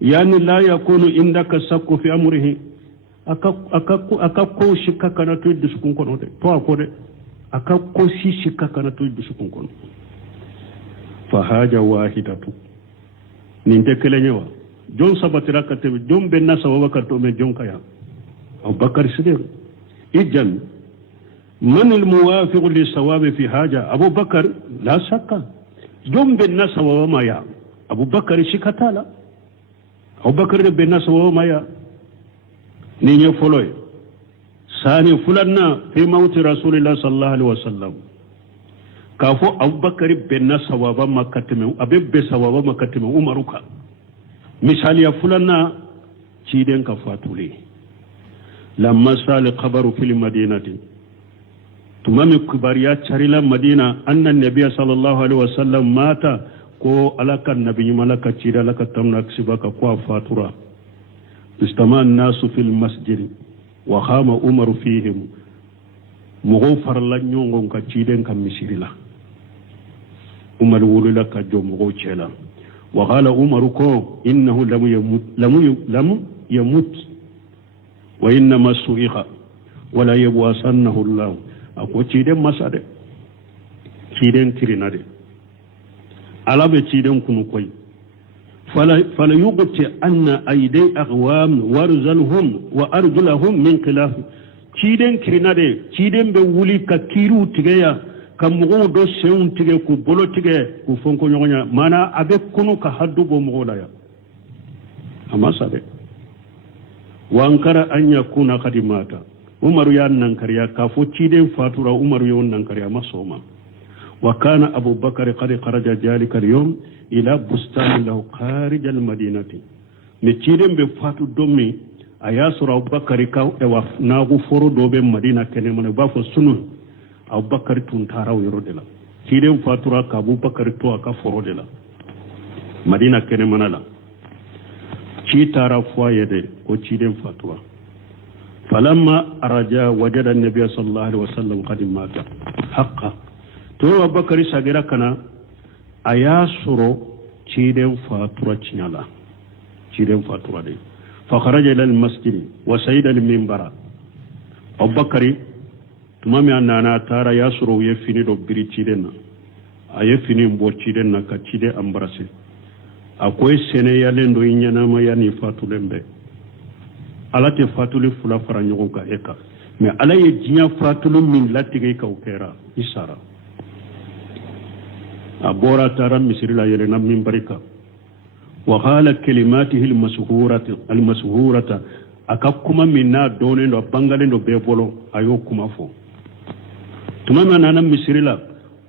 yani la yakunu indaka sakku fi amrihi aka ko shikka kana to disukun kono de to kore aka ko shikka kana to disukun kono fa haja wahidatu ninde kelenyewa jon sabatira ka tebe jon benna sababa ka to me jon kaya abubakar siddiq ijan من الموافق للصواب في حاجة أبو بكر لا شك جم بالناس وما يا أبو بكر شكتالا أبو بكر بالناس وما يا نيني فلوي ثاني فلنا في موت رسول الله صلى الله عليه وسلم كافو أبو بكر بالناس وما كتمه أبي بسواب ما كتمه عمرك مثال يا فلنا تيدن كفاتولي لما سال خبر في المدينة تمام كباريات شريلا مدينة أن النبي صلى الله عليه وسلم مات كو ألاك النبي ملك تيدا لك تمنك سبك كوا فاتورا استمع الناس في المسجد وخام عمر فيهم مغفر لن يونغون كتيدن كمسيرلا عمر وللا كجو مغوشلا وقال عمر كو إنه لم يموت وإنما سئق ولا يبواسنه الله ako ciden masa de ciden tirina de ala be ciden kunu koy fala yuqti anna ayday aqwam warzalhum wa arjulahum min khilaf ciden tirina de ciden be wuli ka kiru tigeya kam mo do seun tige ku bolo tige ku fonko nyonya mana abe kunu ka haddu bo mo la ya amasa de wa ankara an yakuna khadimata umaru ya nankariya kafo ciden fatura umaru ya nankariya masoma wa kana abu bakar qad kharaja jalika al-yawm ila bustan lahu kharij al-madinati ne ciden be fatu domi ayasura abu bakar ka wa nagu foro dobe madina kene mun ba fo sunu abu bakar tun taraw yoro de la ciden fatura ka abu bakar to aka foro de la madina kene manala ci tara foye de ko ciden fatura فلما أرجع وجد النبي صلى الله عليه وسلم قد مات حقا تو أبو بكر ساغرا كنا أياسرو تشيدن فاتورة تشنالا تشيدن فاتورة دي فخرج إلى المسجد وسيد المنبر أبو بكر تمامي أننا تارا ياسرو يفيني دو بري تشيدن أيفيني مبو تشيدن كتشيدن أمبرسي أكوي سنة يالين دو إنيانا ما يعني فاتو لمبه ala te fatuli fula fara ɲɔgɔn ka e kan mais ala ye diɲɛ fatulu min latigɛ i ka o kɛra i sara a bɔra taara misiri la yɛlɛnna minbari kan wa qala kalimatihi almashhurata a ka kuma min n'a dɔnnen don a bangalen don bɛɛ bolo a y'o kuma fɔ tuma min a nana misiri la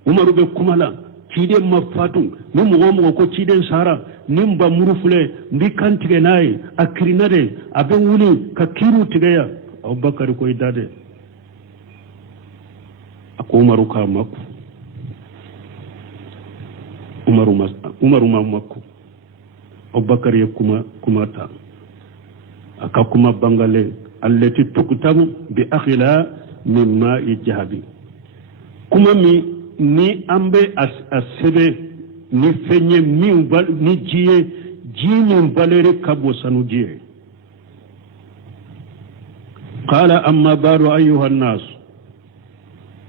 umaru bɛ kuma la ciden ma fatu ni mɔgɔ o mɔgɔ ko ciden sara ni n ba muru filɛ n bi kan tigɛ n'a ye a kirina de a bɛ wuli ka kiiriw tigɛ yan abubakari ko i da dɛ a ko umaru k'a maku umaru ma maku abubakari ye kuma ta a ka kuma bangalen allati tuktabu bi akhila min ma'i jahabi kuma min ni an bɛ a sɛbɛn ni fɛn ye ni ji ye ji min balere ka bon sanu ji ye qala amma ba'du ayyuha an-nas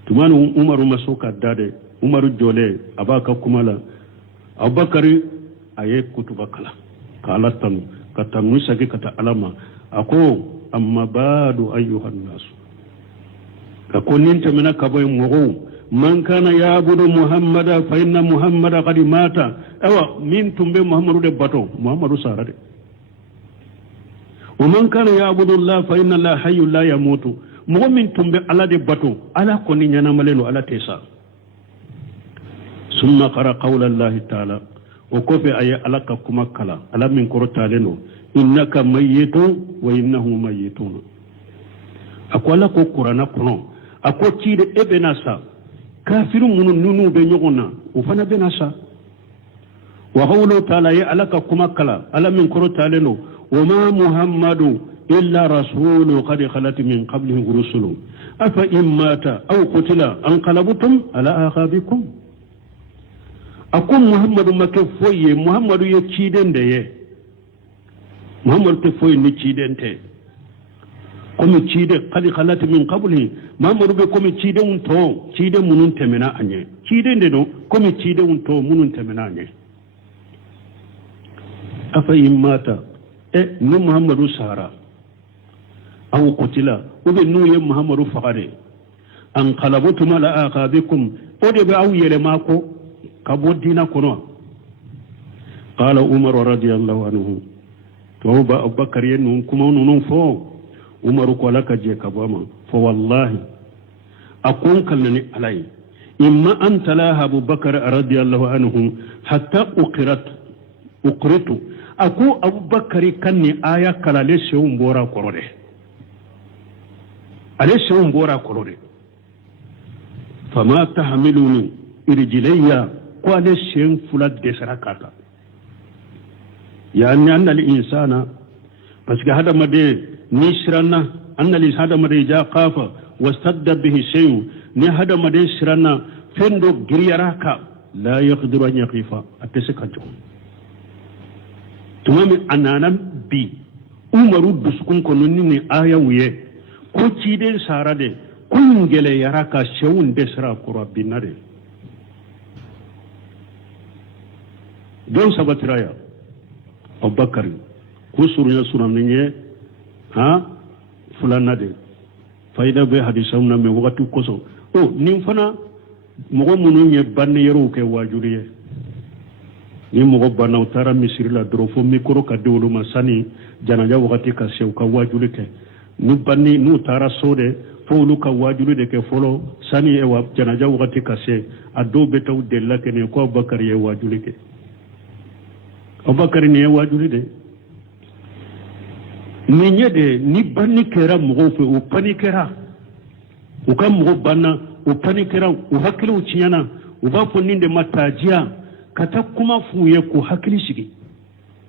tumanu umaru ma so ka da dɛ umaru jɔlen a b'a ka kuma la abubakari a ye kutuba kala ka ala tanu ka tanu sagi ka taa ala ma a ko amma ba'du ayyuha an-nas ka ko nin tɛmɛna ka bɔ yen mɔgɔw man kana ya'budu muhammada fa inna muhammada qad mata awa min tumbe muhammadu de bato muhammadu sara de wa man kana ya'budu allah fa inna allah hayyun la yamutu mo min tumbe ala de bato ala ko ni nyana maleno ala tesa summa qara qawla allah ta'ala wa kofe ay alaka kuma kala ala min korota leno innaka mayyitun wa innahu mayyitun akwala ko qur'ana kono ako tide ebenasa kafiru munu nunu be nyogona ufana benasa wa qawlu ta'ala ya alaka kuma kala ala min korota leno wa ma muhammadu illa rasulun qad khalat min qablihi rusulun afa immata aw qutila anqalabtum ala aqabikum akum muhammadu make foye muhammadu ye ciden de ye muhammadu te foye ni ciden te komi cide qad khalat min qablihi muhammadu be komi cide un to cide munun temena anye cide de no komi cide un to munun temena anye afa immata nu muhammadu sara aw qutila ube nu ye muhammadu faqade an qalabutum ala aqabikum ode be aw yele mako kabo dina kono qala umar radiyallahu anhu توبة أبو بكر ينون كما ننفو عمر قالك جي كباما فوالله أكون كلني علي إما أن تلاها أبو بكر رضي الله عنه حتى أقرت أكو أبو بكر كني آية كلا لسيوم بورا كوروري أليسيوم بورا كوروري فما تحملوني إرجليا قال الشيء فلاد دسركاتا يعني أن الإنسان بس هذا مدى نشرنا أن الإنسان هذا مدى جاء قافا واستد به شيء ني هذا مدى شرنا فندو غريراكا لا يقدر أن يقف أتسكتو تمام أنانا بي umaru dusukun kono ni aya wuye ko ciden sarade kun gele yaraka shewun desra kura binare don sabatiraya Abubakar ko surunya suramninye ha fulana de fayda be hadisam na me wakati koso o nim fana mogo mununye banne yero ke wajuriye ni mogo bana utara misiri la drofo mikro ka dewlu masani janaja wakati ka sew ka wajuri ke ni banni nu tara sode folu ka wajuri de ke folo sani e wa janaja wakati ka se ado betaw della ke ne ko Abubakar ye wajuri ke Abubakar ne wajuri de ni nyede ni banni kera mogo fe o panikera o kam mogo banna o panikera o hakilu ciyana o ba foninde matajia kata kuma fuye ko hakili sigi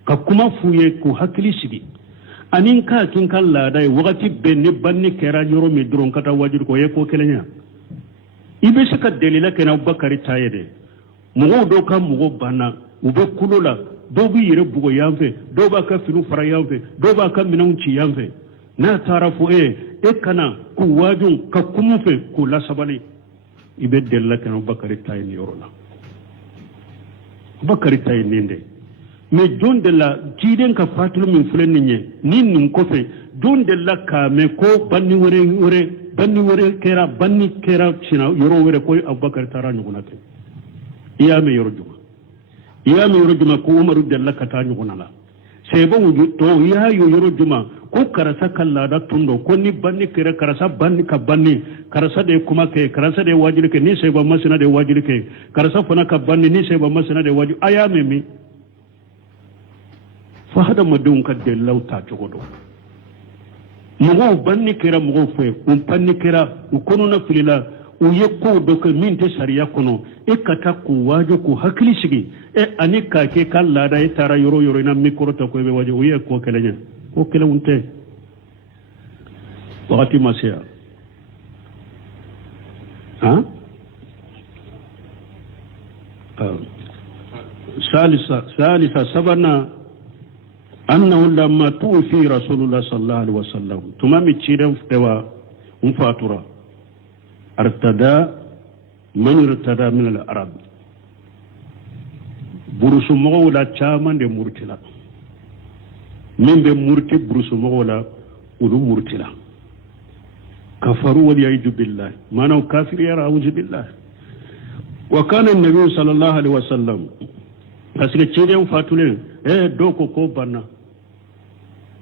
ka kuma fuye ko hakili sigi anin ka kin kan ladai wakati benni banni kera yoro mi duron kata wajuri ko ye ko kelenya ibe saka delila kana Abubakar tayede mogo do kam mogo banna o be kulula do bi yere bugo yanfe do ba ka finu fara yanfe do ba ka minanci yanfe na tarafu e kana ku wajun ka kumufe ku la sabali ibe della kana Abubakar tayni yorona Abubakar tayni nde me don de la jiden ka fatulu min fulen nye nin nin kofe don de la ka me ko banni wore kera banni kera china yoro wore ko Abubakar tara nyuguna te iya me yoro juma iya me yoro juma ko Umaru de la kata nyuguna la sebo wuju to iya yoro juma ko karasa kala da tundo ko ni banni kera karasa banni ka banni karasa de kuma ke karasa de wajiri ke ni sebo masina de wajiri ke karasa fana ka banni ni sebo masina de wajiri aya me mi fa hada madun ka de lauta jogodo mugo banni kera mugo fe banni kera ukono na filila u yekko do ke minte sariya kono e kata ku wajo ku hakili sigi e anika ke kala da e tara yoro na mikro to ko be wajo u yekko kelenya ko kele unte wakati masia ha ثالثا سبنا أنه لما توفي رسول الله صلى الله عليه وسلم تمام تشيرن فتوى مفاتورة ارتدى من ارتدى من العرب برسو مغولا چامان دي مرتلا من بي مرتي برسو مغولا ولو مرتلا كفروا والعياذ بالله ما نو كافر يرى أعوذ بالله وكان النبي صلى الله عليه وسلم asike ciden fatule doko ko banna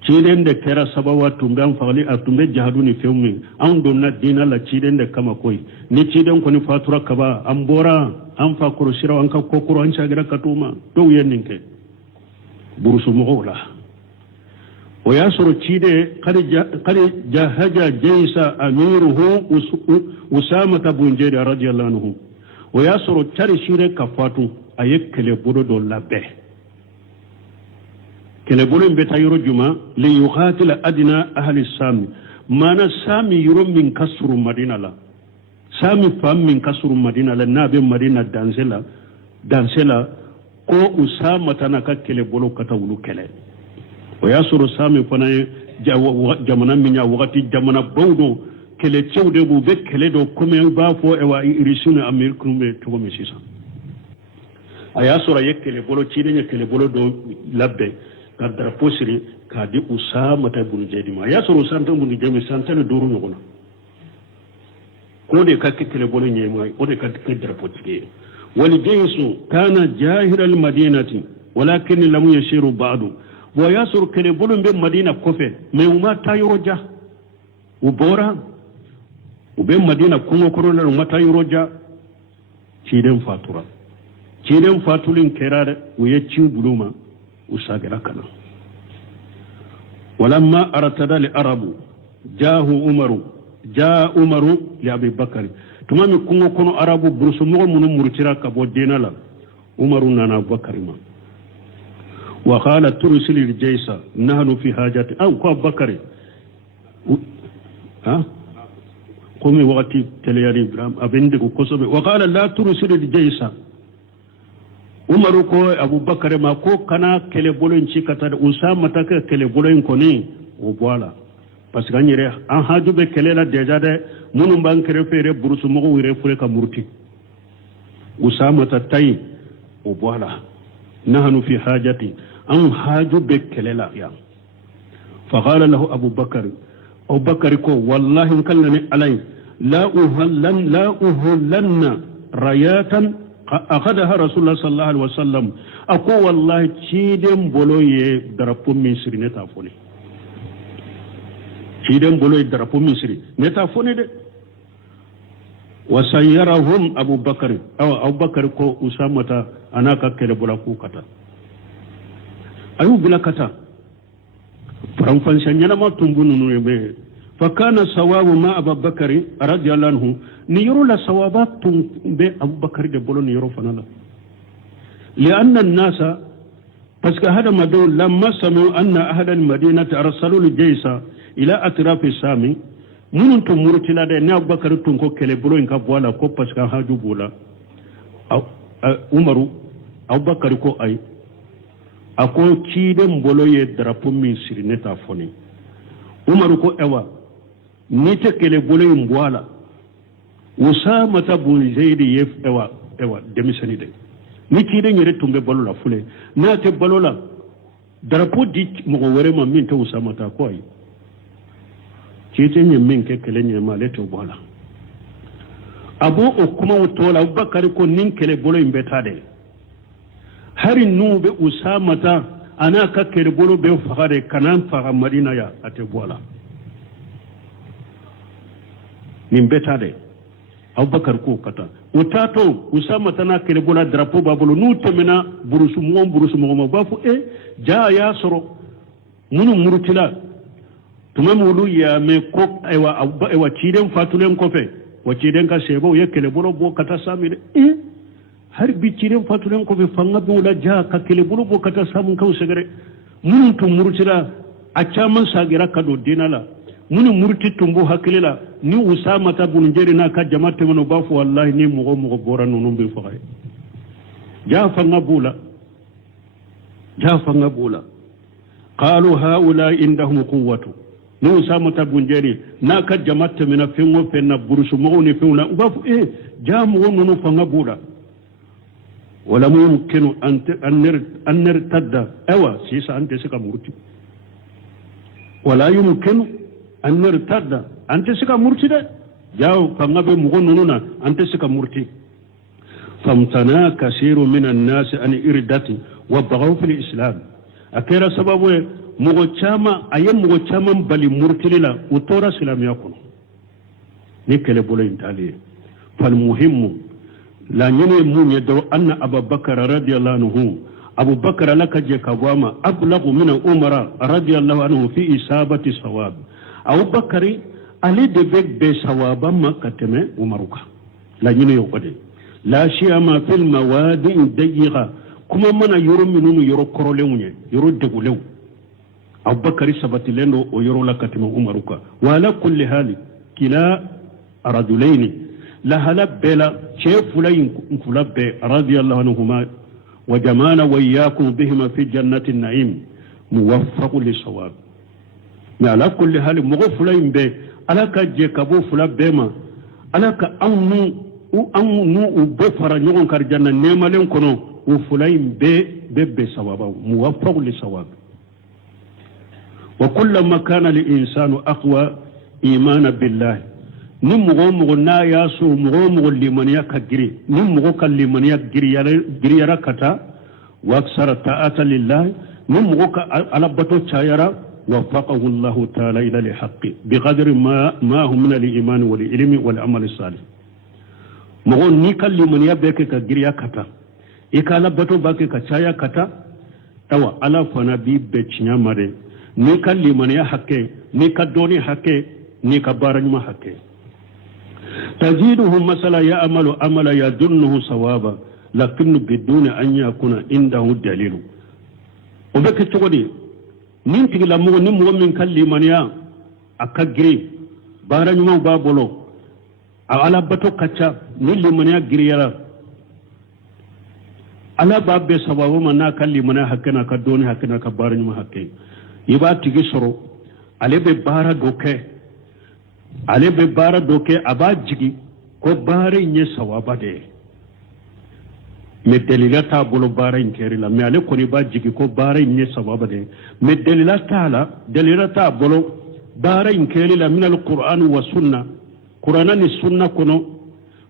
ciden de kera sabawa tumbe an fagli atumbe jahaduni fewmi an donna dina la ciden de kama koy ni ciden ko ni fatura kaba an bora an fa kurusira an ka kokoro an chagira katuma to yenninke burusu mogola o yasuru cide qad jahaja jaysa amiruhu usama ibn zaid radiyallahu anhu o yasuru tari shire kafatu aye kele bodo do labbe kele bodo mbeta yoro juma li yuqatil adna ahli sam mana sami yoro min kasru madina la sami fam min kasru madina la nabe madina dansela ko usama tanaka kele bolo kata wulu kele o yasuru sami fana jamana minya wakati jamana bawdo kele cewde bu be kele do comme ba fo e wa irisuna amerikume to me sisa aya sura yekkele bolo cide yekkele bolo do labbe kadara posiri kadi usama ta bun jedima ya sura usama ta bun jedima santale duru nyogona كودي كاكتل بولي ماي كودي كاكتل دربوتي والجيش كان جاهر المدينة ولكن لم يشير بعض وياسر كلبولن بمدينة كوفي ميوما تايروجا وبورا وبمدينة كونغو كورونا وما تايروجا تيدن فاتورا تيدن فاتولين كرار ويتشيو بلوما وساقرا كنا ولما أرتد العرب جاء عمر لأبي بكر تمامي كونغو كونو عربو برسمو منو مرترا كبو دينا لا عمر نانا بكر ما وقال ترسل الجيش نحن في حاجة أو كو بكر ها قومي وقتي تلياري أبندك كسبي وقال لا ترسل الجيش عمر كو أبو بكر ما كو كنا كلبولين شيكتا أسامة تك كلبولين كوني وبوالا parce que anyere an haju be kelela deja de munum ban kere fere burusu mo wire fure ka murti usama tatai o bwala nahnu fi hajati an haju be kelela ya fa qala lahu abu bakr ko wallahi kallani alay la uhlanna rayatan akhadaha rasulullah sallallahu alaihi wasallam ako wallahi chidem boloye darapo min sirine ta fone chidem boloye darapo min siri neta fone de wasayyarahum abu bakr ko usamata anaka kele bola ku kata ayu bila kata faranfan shanyana ma tumbunu no be fakana sawabu ma abu bakr radiyallahu anhu ni yoro la sawabat be abu bakr de bolo ni yoro fanala لأن الناس فسك هذا ما دول لما سمعوا أن أهل المدينة أرسلوا الجيش إلى أطراف الشام من أنتم مرتلا ده نأبو بكر تنكو كلبلو إنك بوالا كو فسك هاجو بولا عمر أبو بكر كو أي أكو تشيدم بولو يدرapو من سيرنتا فوني عمر كو أوا نيت كلبلو يمبوالا وسامة بن زيد يف أوا دمسني ده ni tire nyere tumbe balola fule na te balola drapo di mo wore ma min to usama ta koy tete nye min ke kele nye ma le to bola abo o kuma tola abubakar ko nin kele bolo imbe tade hari nube usama ta ana ka kele bolo be fagare kanan faga madina ya ate bola nimbe tade abubakar ko kata utato usama tana kele bola drapo babolo nu temena burusu mo bafu ja ya soro munu murutila tumamulu ya me ko ewa chiden fatulen kofe wa chiden ka sebo ye kele bolo bo kata samire har bi chiden fatulen kofe fanga bola ja ka kele bolo bo kata samun kaw segere munu tum murutila a chaman sagira kado dinala munu murti tumbu hakilila ni usama ta bunjeri na ka jama'te mono bafu wallahi ni mugo bora nonu be faay ja fanga bula qalu haula indahum quwwatu ni usama ta bunjeri na ka jama'te mina fingo fenna burusu mo ni fenna bafu ja mugo nonu fanga bula wala mumkinu an nirtadda awa sisa ante sika murti wala yumkinu an nirtadda ante sika murti de jaw fangabe mugo nununa ante sika murti famtana kasiru minan nas an irdati wa baghaw fil islam akira sababu mugo chama bali murtilila utora islam yakun nikele bolo intali fal muhimmu la nyene munye do anna abubakar radiyallahu anhu abubakar laka je kagwama ablagu min umara radiyallahu anhu fi isabati sawab abubakar ali de be sawaba makateme umaruka la nyine yokode la shiyama fil mawadi dayiqa kuma mana yoro minunu yoro korole munye yoro degulew abubakar sabati lendo o yoro la kateme umaruka wala kulli hali kila rajulaini la hala bela chefulayin kulabbe radiyallahu anhuma wa jamana wa iyyakum bihima fi jannatin na'im muwaffaq lisawab na ala kulli hali mughfulayin be alaka je kabo fula bema alaka annu u be fara nyogon kar janna nemalen kono u fulayin be sawaba muwaffaq lisawab wa kullama kana lil insanu aqwa imana billahi ni mugo na ya so mugo limaniya ka giri ni mugo ka limaniya giriyara kata wa aksara ta'ata lillah ni mugo ka alabato chayara وفقه الله تعالى إلى الحق بقدر ما هو من الإيمان والعلم والعمل الصالح مغون نيكال لمن يبك كغريا كتا إكالا بطو باكي كچايا كتا توا على فنبي بچنيا مره نيكال لمن يحكي نيكال دوني حكي نيكال بارنما حكي تزيده مثلا يعمل عملا يدنه صوابا لكن بدون أن يكون عنده دليل وبك تقولي nin tigila mugo ni mugo min kalli maniya akagri bara nyuma ba bolo ala bato kacha ni limaniya giriyara ala ba be sababu manna kalli maniya hakana ka doni hakana ka bara nyuma hakke iba tigi soro ale be bara doke aba jigi ko bara nye sawaba de me delila ta bolo bara inkeri la me ale koni ba jigi ko bara nye sababa de me delila ta bolo bara inkeri la min alquran wa sunna qur'ana ni sunna kono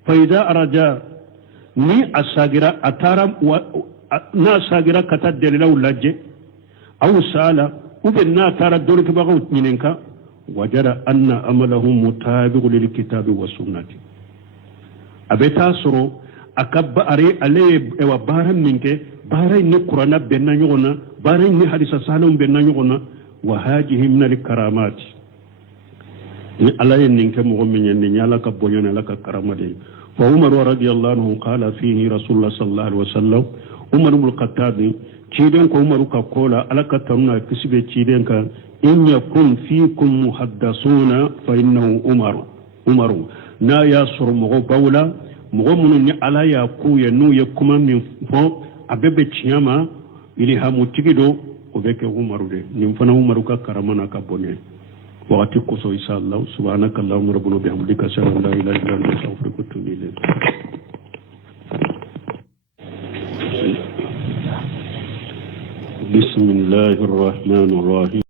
fa idha araja ni asagira atara na asagira kata delila ulaje aw sala ube na tara dole ke bago nyinenka wajara anna amalahum mutabiqu lil kitabi wa sunnati abeta soro akabba are ale ewa baran minke baran ni qur'ana benna nyogona baran ni hadisa salum benna nyogona wa hajihi min al karamat ni alaye ninke mo minyen ni nyala ka bonyana la ka karamade fa umar radiyallahu anhu qala fihi rasulullah sallallahu alaihi wasallam umar ibn al-khattab ciden ko umar ka kola alaka tamna kisbe ciden ka in yakun fiikum muhaddasuna fa innahu umaru na ya sur mo bawla mɔgɔ minnu ni ala y'a k'u ye n'u ye kuma min fɔ a bɛɛ bɛ tiɲɛ ma ilihamutigi don o bɛ kɛ umaru de nin fana umaru ka karama na ka bɔ ne wagati kosɔn inshallah subhanaka allahumma rabbana bihamdika ashhadu an la ilaha illa anta astaghfiruka wa atubu ilayk bismillahir rahmanir rahim